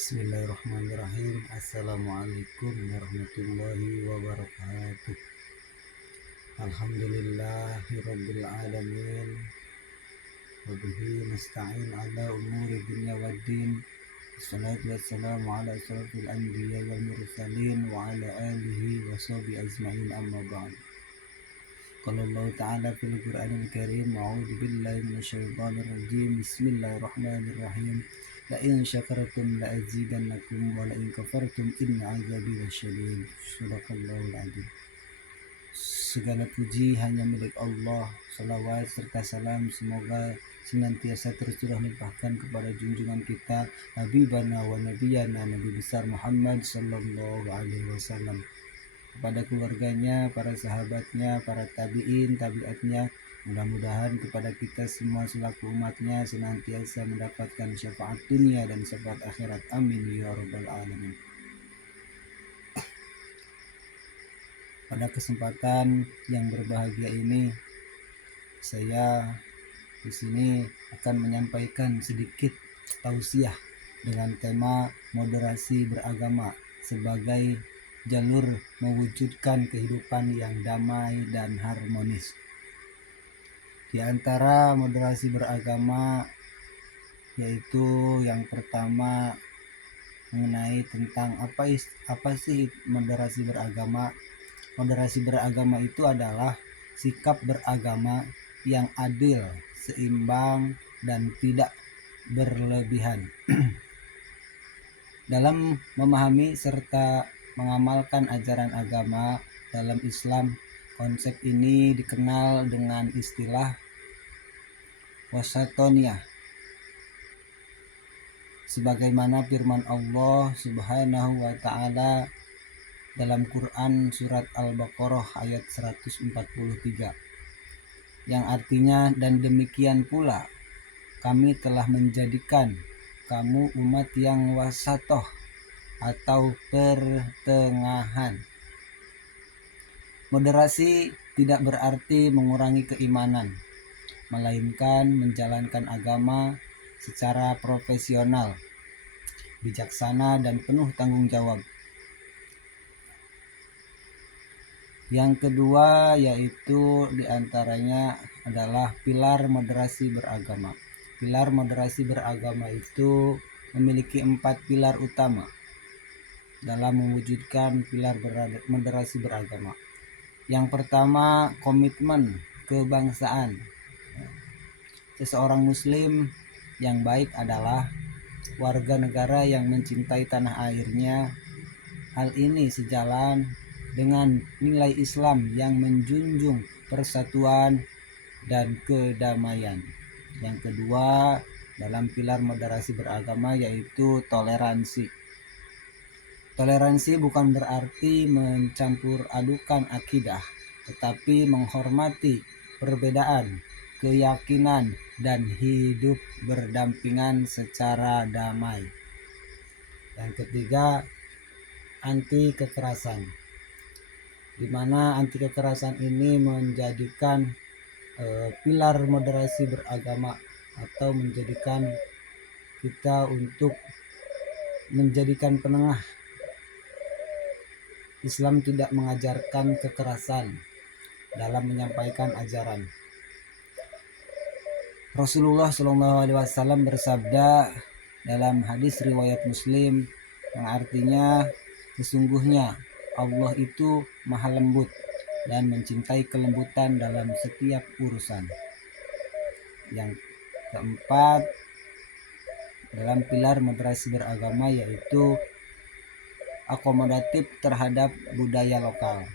Bismillahirrahmanirrahim. Assalamualaikum warahmatullahi wabarakatuh. Alhamdulillahirabbil alamin. Wa bihi nasta'in ala umuri dunya waddin. Wassalatu wassalamu ala asyrafil anbiya wal mursalin wa ala alihi wa sahbihi ajma'in, amma ba'd. Qala Allah ta'ala fil Qur'anil Karim, a'udzu billahi minasyaitonir rajim. Bismillahirrahmanirrahim. La in syakartum la azidannakum wa la in kafartum inna azabi lasyadid. Sadaqallahul adzim. Segala puji hanya milik Allah. Salawat serta salam semoga senantiasa tercurah limpahkan kepada junjungan kita Habibana wa Nabiyana Nabi besar Muhammad sallallahu alaihi wasallam, kepada keluarganya, para sahabatnya, para tabi'in, tabi'atnya. Mudah-mudahan kepada kita semua selaku umatnya senantiasa mendapatkan syafaat dunia dan syafaat akhirat. Amin ya rabbal alamin. Pada kesempatan yang berbahagia ini, saya di sini akan menyampaikan sedikit tausiah dengan tema moderasi beragama sebagai jalur mewujudkan kehidupan yang damai dan harmonis. Di antara moderasi beragama yaitu yang pertama mengenai tentang apa sih moderasi beragama. Moderasi beragama itu adalah sikap beragama yang adil, seimbang, dan tidak berlebihan dalam memahami serta mengamalkan ajaran agama. Dalam Islam, konsep ini dikenal dengan istilah wasatoniyah, sebagaimana firman Allah Subhanahu wa ta'ala dalam Quran surat Al-Baqarah ayat 143, yang artinya, dan demikian pula kami telah menjadikan kamu umat yang wasatoh atau pertengahan. Moderasi tidak berarti mengurangi keimanan, melainkan menjalankan agama secara profesional, bijaksana, dan penuh tanggung jawab. Yang kedua yaitu diantaranya adalah pilar moderasi beragama. Pilar moderasi beragama itu memiliki 4 pilar utama dalam mewujudkan pilar moderasi beragama. Yang pertama, komitmen kebangsaan. Seseorang muslim yang baik adalah warga negara yang mencintai tanah airnya. Hal ini sejalan dengan nilai Islam yang menjunjung persatuan dan kedamaian. Yang kedua dalam pilar moderasi beragama yaitu toleransi. Toleransi bukan berarti mencampur adukan akidah, tetapi menghormati perbedaan keyakinan dan hidup berdampingan secara damai. Yang ketiga, anti kekerasan, di mana anti kekerasan ini menjadikan pilar moderasi beragama atau menjadikan kita untuk menjadikan penengah. Islam tidak mengajarkan kekerasan dalam menyampaikan ajaran. Rasulullah SAW bersabda dalam hadis riwayat Muslim yang artinya, sesungguhnya Allah itu maha lembut dan mencintai kelembutan dalam setiap urusan. Yang keempat dalam pilar moderasi beragama yaitu akomodatif terhadap budaya lokal.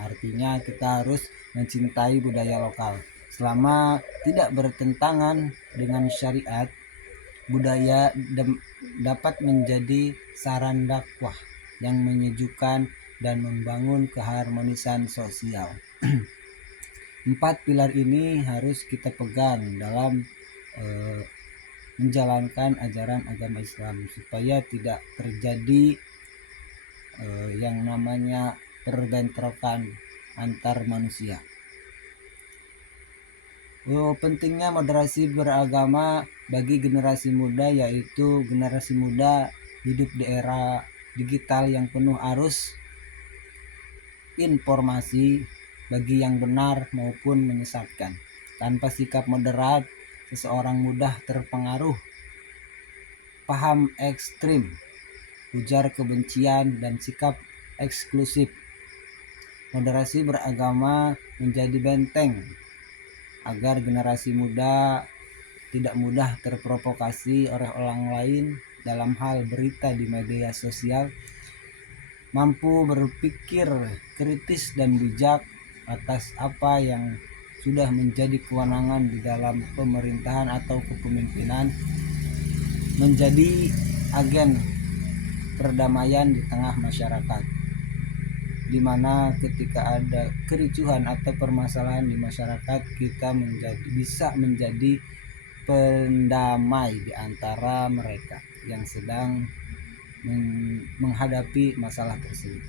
Artinya kita harus mencintai budaya lokal. Selama tidak bertentangan dengan syariat, budaya dapat menjadi saran dakwah yang menyejukkan dan membangun keharmonisan sosial. 4 pilar ini harus kita pegang dalam menjalankan ajaran agama Islam supaya tidak terjadi yang namanya perbentrokan antar manusia. Pentingnya moderasi beragama bagi generasi muda, yaitu generasi muda hidup di era digital yang penuh arus informasi bagi yang benar maupun menyesatkan. Tanpa sikap moderat, seseorang mudah terpengaruh paham ekstrim, ujar kebencian, dan sikap eksklusif. Moderasi beragama menjadi benteng agar generasi muda tidak mudah terprovokasi oleh orang lain dalam hal berita di media sosial, mampu berpikir kritis dan bijak atas apa yang sudah menjadi kewenangan di dalam pemerintahan atau kepemimpinan, menjadi agen perdamaian di tengah masyarakat, di mana ketika ada kericuhan atau permasalahan di masyarakat, kita bisa menjadi pendamai di antara mereka yang sedang menghadapi masalah tersebut.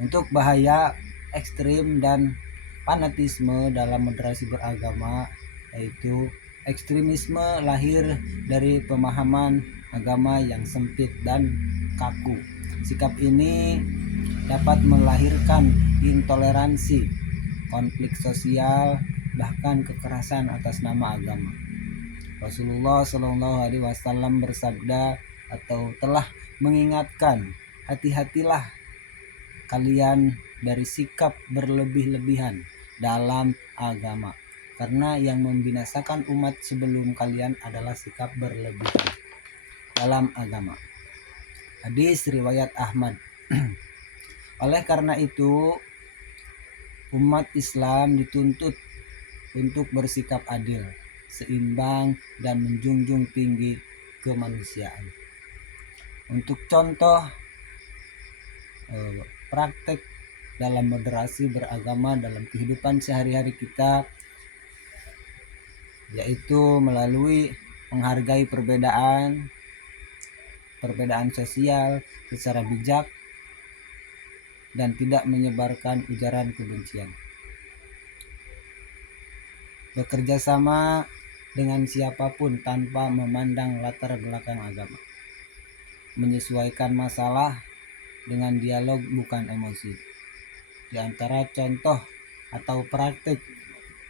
Untuk bahaya ekstrim dan fanatisme dalam moderasi beragama, yaitu ekstremisme lahir dari pemahaman agama yang sempit dan kaku. Sikap ini dapat melahirkan intoleransi, konflik sosial, bahkan kekerasan atas nama agama. Rasulullah Shallallahu Alaihi Wasallam bersabda atau telah mengingatkan, hati-hatilah kalian dari sikap berlebih-lebihan dalam agama, karena yang membinasakan umat sebelum kalian adalah sikap berlebihan dalam agama. Hadis riwayat Ahmad. Oleh karena itu, umat Islam dituntut untuk bersikap adil, seimbang, dan menjunjung tinggi kemanusiaan. Untuk contoh praktek dalam moderasi beragama dalam kehidupan sehari-hari kita, yaitu melalui menghargai perbedaan sosial secara bijak dan tidak menyebarkan ujaran kebencian. Bekerja sama dengan siapapun tanpa memandang latar belakang agama. Menyesuaikan masalah dengan dialog bukan emosi. Di antara contoh atau praktik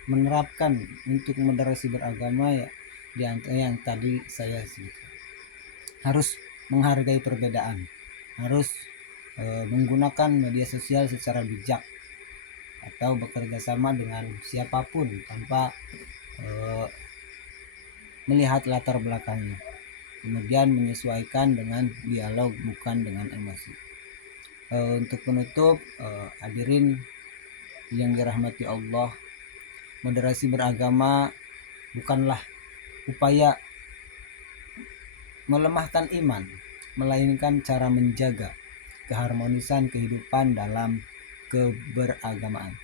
menerapkan untuk moderasi beragama, ya di antara yang tadi saya sebutkan. Harus menghargai perbedaan, harus menggunakan media sosial secara bijak, atau bekerja sama dengan siapapun tanpa melihat latar belakangnya. Kemudian menyesuaikan dengan dialog bukan dengan emosi. Untuk penutup, hadirin yang dirahmati Allah, moderasi beragama bukanlah upaya melemahkan iman, melainkan cara menjaga keharmonisan kehidupan dalam keberagamaan.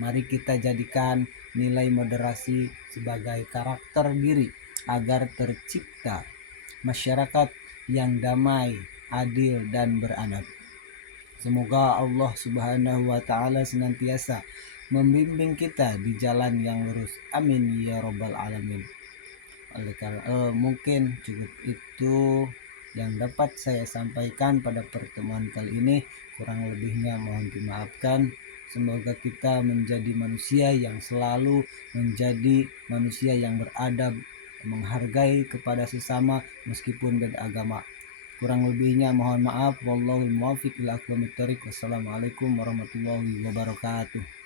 Mari kita jadikan nilai moderasi sebagai karakter diri agar tercipta masyarakat yang damai, adil, dan beradab. Semoga Allah Subhanahu wa Ta'ala senantiasa membimbing kita di jalan yang lurus. Amin ya Rabbal Alamin. Mungkin cukup itu yang dapat saya sampaikan pada pertemuan kali ini. Kurang lebihnya mohon dimaafkan. Semoga kita menjadi manusia yang selalu menjadi manusia yang beradab, menghargai kepada sesama meskipun beda agama. Kurang lebihnya mohon maaf. Wallahul muwaffiq ila aqwamit thoriq. Wassalamualaikum warahmatullahi wabarakatuh.